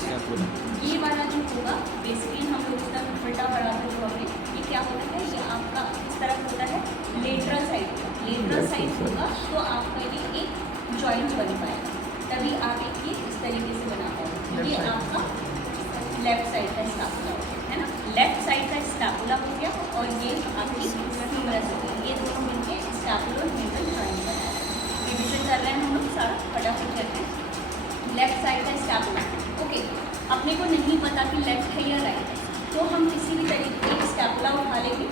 Scapula. ये वाला जो होगा बेसिकली हम लोग इसका उल्टा बढ़ाते हुए होंगे, ये क्या होता है, ये आपका इस तरफ होता है लेटरल साइड। लेटरल साइड होगा तो आपका ये एक जॉइंट बन पाएगा, तभी आप एक ये इस तरीके से बना पाओगे। ये आपका लेफ्ट साइड का स्कैपुला है ना, लेफ्ट साइड का स्कैपुला हो गया और ये आपकी ह्यूमरस हो गया। ये दोनों मिलके स्कैपुलर ह्यूमरस जॉइंट बनाया। रिविजन कर रहे हैं हम लोग सारा, फटाफट करते हैं। लेफ्ट साइड का स्कैपुला, ओके। अपने को नहीं पता कि लेफ्ट है या राइट है, तो हम किसी भी तरीके का स्कैपुला उठा लेंगे,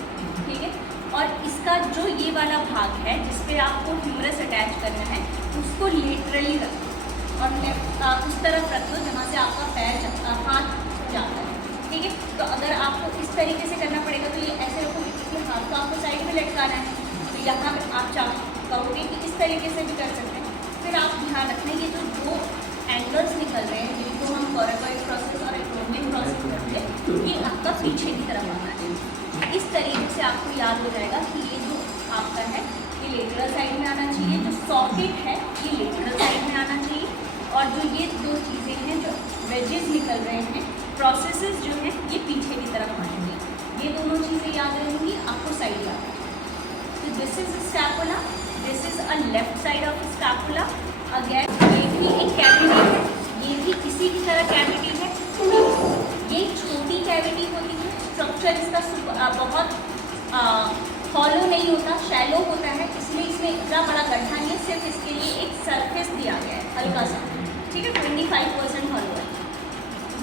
ठीक है। और इसका जो ये वाला भाग है जिस पे आपको ह्यूमरस अटैच करना है, उसको लेटरली रखो और लेफ्ट उस तरफ रख दो जहाँ से आपका पैर हाथ जाता है, ठीक है। तो अगर आपको इस तरीके से करना पड़ेगा तो ये ऐसे रखोगे क्योंकि हाथ को आपको साइड में लटकाना है, तो यहाँ पे आप कहोगे कि इस तरीके से भी कर सकते हैं। फिर आप ध्यान रखना, ये जो दो एंगल्स निकल रहे हैं जिनको हम कोराकोइड प्रोसेस और एक्रोमियन प्रोसेस करते हैं, ये आपका पीछे की तरफ आना है। इस तरीके से आपको याद हो जाएगा कि ये जो आपका है ये लेटरल साइड में आना चाहिए, जो सॉकेट है ये लेटरल साइड में आना चाहिए, और जो ये दो चीज़ें हैं जो वेजेस निकल रहे हैं, प्रोसेसेस जो हैं, ये पीछे की तरफ आएंगे। ये दोनों चीज़ें याद रहेंगी, आपको साइड याद है। तो this is scapula, this is a left side of scapula. Again ये भी एक कैविटी है, ये भी इसी की तरह कैविटी है। ये छोटी कैविटी होती है, स्ट्रक्चर इसका बहुत हॉलो नहीं होता, शैलो होता है, इसलिए इसमें इतना बड़ा गड्ढा नहीं है, सिर्फ इसके लिए एक सरफेस दिया गया है हल्का सा, ठीक है। 25% हॉलो है।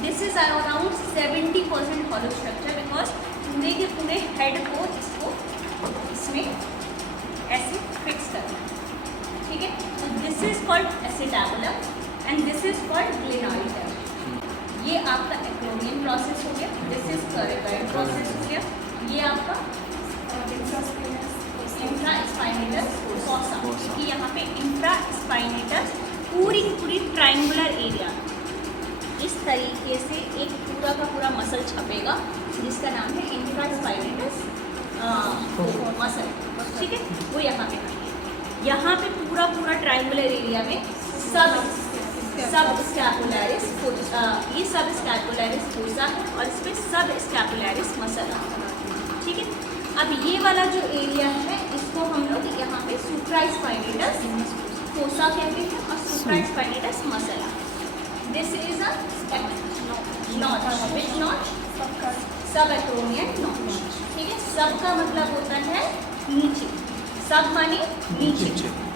This is around 70% hollow structure, because पूरे के पूरे हेड को इसको इसमें ऐसे फिक्स करना है, ठीक है। तो this is called acetabulum and this is called glenoid. ये आपका एक्रोमियन प्रोसेस हो गया, दिस इज कोराकोइड प्रोसेस हो गया, ये आपका इंफ्रास्पाइनेटस फोसा, क्योंकि यहाँ पे इंफ्रास्पाइनेटस पूरी पूरी ट्राइंगुलर एरिया इस तरीके से एक पूरा का पूरा मसल छपेगा जिसका नाम है इंफ्रास्पाइनेटस मसल, ठीक है। वो यहाँ पे है, यहाँ पे पूरा पूरा ट्राइंगुलर एरिया में सब स्कैपुलैरिस, ये सब स्कैपुलैरिस फोसा है और इस पर सब स्कैपुलैरिस मसल आता है, ठीक है। अब ये वाला जो एरिया है इसको हम लोग यहाँ पे सुप्रास्पाइनेटस फोसा कहते हैं और सुप्रास्पाइनेटस मसला। This is a notch, which notch, सब एक्रोमियन नॉच, ठीक है। सब का मतलब होता है नीचे, सब माने नीचे,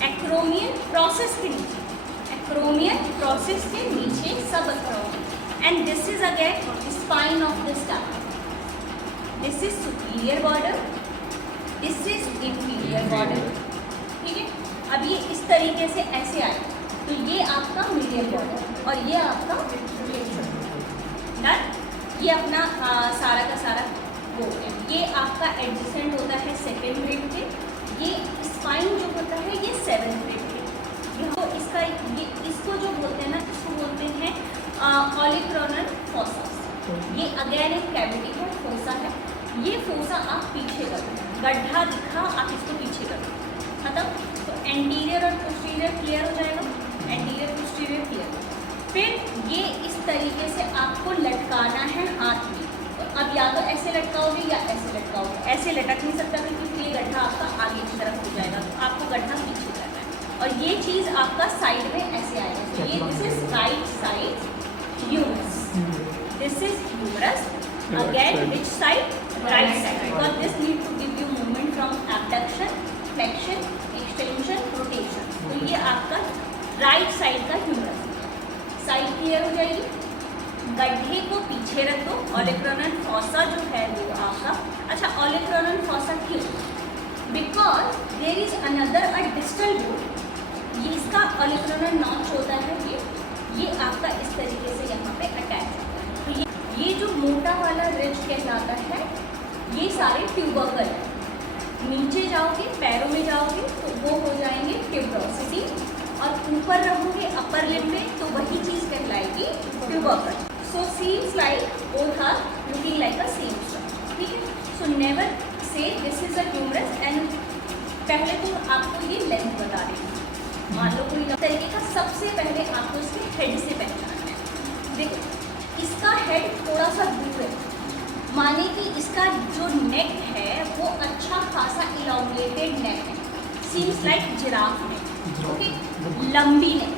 एक्रोमियन प्रोसेस के नीचे, एक्रोमियन प्रोसेस के नीचे सब acromion. And this is again spine of the scapula. This is superior border, this is inferior border, ठीक है। अब ये इस तरीके से ऐसे आए तो ये आपका मीडियल बॉर्डर और ये आपका डन। ये अपना सारा का सारा हो गया। ये आपका एडजेसेंट होता है सेकेंड ग्रेड के, ये स्पाइन जो होता है ये 7th ग्रेड के। तो इसका ये इसको जो बोलते हैं ना, इसको बोलते हैं ऑलिक्रोनल फोसा। ये अगेन एक कैविटी है, फोसा है। ये फोसा आप पीछे करो, गड्ढा दिखा आप इसको पीछे करो, मतलब तो एंटीरियर और पोस्टीरियर क्लियर हो जाएगा, एंटीरियर पोस्टीरियर क्लियर। फिर ये इस तरीके से आपको लटकाना है हाथ में, तो अब या तो ऐसे लटकाओगे या ऐसे लटकाओगे, ऐसे लटक नहीं सकता क्योंकि ये गड्ढा आपका आगे की तरफ हो जाएगा, तो आपको गड्ढा पीछे करना है और ये चीज़ आपका साइड में ऐसे आएगा। तो ये this is right side humerus, this is humerus. Again which side, right side, because this need to give you movement from abduction, flexion, extension, rotation. तो ये आपका राइट साइड का ह्यूमरस, साइड क्लियर हो जाएगी। गड्ढे को पीछे रख दो। ऑलिक्रोनल फोसा जो है वो आपका, अच्छा ऑलिक्रोनल फोसा क्यों, because there is another a distal root. ये इसका ऑलिक्रोनल नॉच होता है, ये आपका इस तरीके से यहाँ पे अटैच होता है। तो ये जो मोटा वाला रिज कहलाता है, ये सारे ट्यूबरकल है। नीचे जाओगे, पैरों में जाओगे तो वो हो जाएंगे ट्यूबरोसिटी, और ऊपर रहोगे अपर लिम्ब में तो वही चीज़ कहलाएगी tubercle. So seems like both are looking like a same structure, ठीक है। So never say this is a tumorous. And पहले तो आपको ये लेंथ बता रही हूँ, मान लो कोई तरीके का, सबसे पहले आपको इसके हेड से पहचानना है। देखो हेड थोड़ा सा दूर है, माने कि इसका जो नेक है वो अच्छा खासा इलांगेटेड नेक है, सीम्स लाइक जिराफ नेक, ओके, लंबी नेक,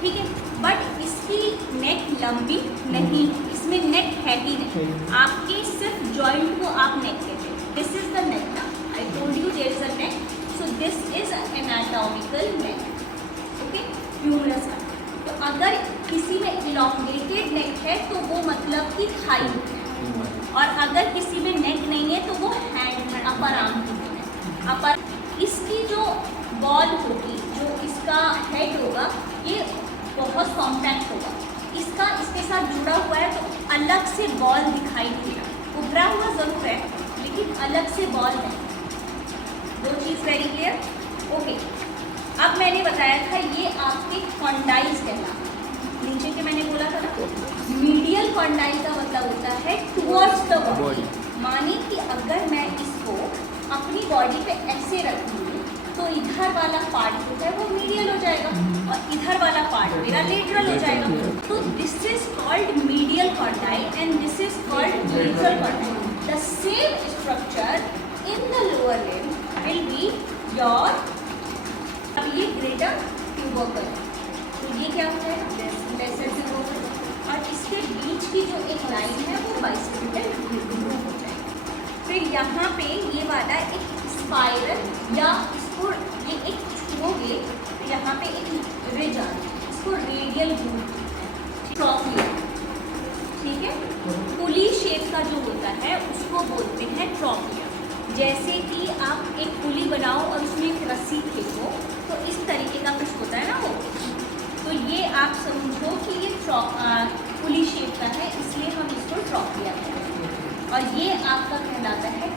ठीक है। बट इसकी नेक लंबी नहीं, इसमें नेक है ही नहीं, आपके सिर्फ जॉइंट को आप नेक कहते हैं। दिस इज द नेक ना, I told you there is a neck, so this is anatomical neck, okay, humerus का। तो अगर किसी में इलांगेटेड नेक है तो वो मतलब कि थाई है, और अगर किसी में नेक नहीं है तो वो हैंड है, अपर आर्म है। अपर इसकी जो बॉल होगी, जो इसका हेड होगा, ये बहुत कॉम्पैक्ट होगा, इसका इसके साथ जुड़ा हुआ है तो अलग से बॉल दिखाई देगा, उभरा हुआ जरूर है लेकिन अलग से बॉल है। दो चीज़ वेरी क्लियर, ओके। अब मैंने बताया था ये आपके कॉन्डाइल्स कहलाते हैं, नीचे के मैंने बोला था ना, मीडियल कॉन्डाइल का मतलब होता है टुवर्ड्स द बॉडी, माने कि अगर मैं इसको अपनी बॉडी पे ऐसे रखूँगी तो इधर वाला पार्ट जो है वो मीडियल हो जाएगा और इधर वाला पार्ट मेरा लेटरल हो जाएगा। तो this is called medial condyle and this is called lateral condyle. The same structure in the lower limb will be your, अब ये ग्रेटर ट्यूबरकल, तो ये क्या होता है, लेसर ट्यूबरकल, और इसके बीच की जो एक लाइन है वो बाइसेप्टल ग्रूव हो जाएगी। फिर यहाँ पे ये वाला एक स्पाइरल, या इसको ये एक छुओगे तो यहाँ पे एक रिज आ रही है, इसको रेडियल ग्रूव, ट्रॉपिया, ठीक है। पुली शेप का जो होता है उसको बोलते हैं ट्रॉपिया। जैसे कि आप एक पुली बनाओ और उसमें एक रस्सी खींचो तो इस तरीके का कुछ होता है ना वो, तो ये आप समझो कि ये पुली शेप का है, इसलिए हम इसको ट्रॉपिया कहते हैं, और ये आपका कहलाता है